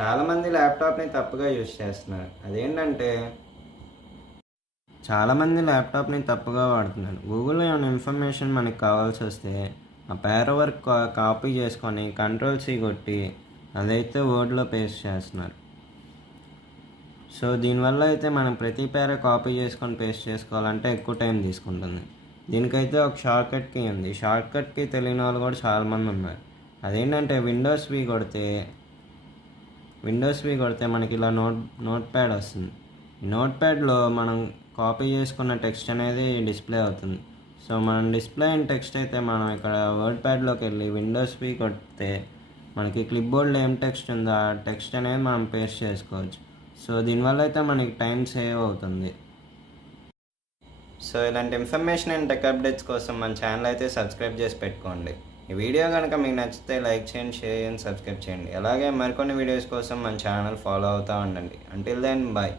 చాలామంది ల్యాప్టాప్ని తప్పుగా యూజ్ చేస్తున్నారు. అదేంటంటే చాలామంది ల్యాప్టాప్ని తప్పుగా వాడుతున్నారు. గూగుల్లో ఏమైనా ఇన్ఫర్మేషన్ మనకి కావాల్సి వస్తే ఆ పేర వర్క్ కాపీ చేసుకొని కంట్రోల్-C కొట్టి అదైతే వర్డ్లో పేస్ట్ చేస్తున్నారు. సో దీనివల్ల అయితే మనం ప్రతి పేర కాపీ చేసుకొని పేస్ట్ చేసుకోవాలంటే ఎక్కువ టైం తీసుకుంటుంది. దీనికైతే ఒక షార్ట్కట్ కీ ఉంది. షార్ట్కట్ కీ తెలియని వాళ్ళు కూడా చాలామంది ఉన్నారు. అదేంటంటే విండోస్ వి కొడితే మనకి ఇలా నోట్ ప్యాడ్ వస్తుంది. ఈ నోట్ ప్యాడ్లో మనం కాపీ చేసుకున్న టెక్స్ట్ అనేది డిస్ప్లే అవుతుంది. సో మనం డిస్ప్లే అయిన టెక్స్ట్ అయితే మనం ఇక్కడ వర్డ్ ప్యాడ్లోకి వెళ్ళి విండోస్ వి కొడితే మనకి క్లిప్ బోర్డ్లో ఏం టెక్స్ట్ ఉందో ఆ టెక్స్ట్ అనేది మనం పేస్ట్ చేసుకోవచ్చు. సో దీనివల్ల అయితే మనకి టైం సేవ్ అవుతుంది. సో ఇలాంటి ఇన్ఫర్మేషన్ అండ్ టెక్ అప్డేట్స్ కోసం మన ఛానల్ అయితే సబ్స్క్రైబ్ చేసి పెట్టుకోండి. ఈ వీడియో కనుక మీకు నచ్చితే లైక్ చేయండి, షేర్ చేయండి, సబ్స్క్రైబ్ చేయండి. అలాగే మరికొన్ని వీడియోస్ కోసం మన ఛానల్ ఫాలో అవుతూ ఉండండి. Until then bye.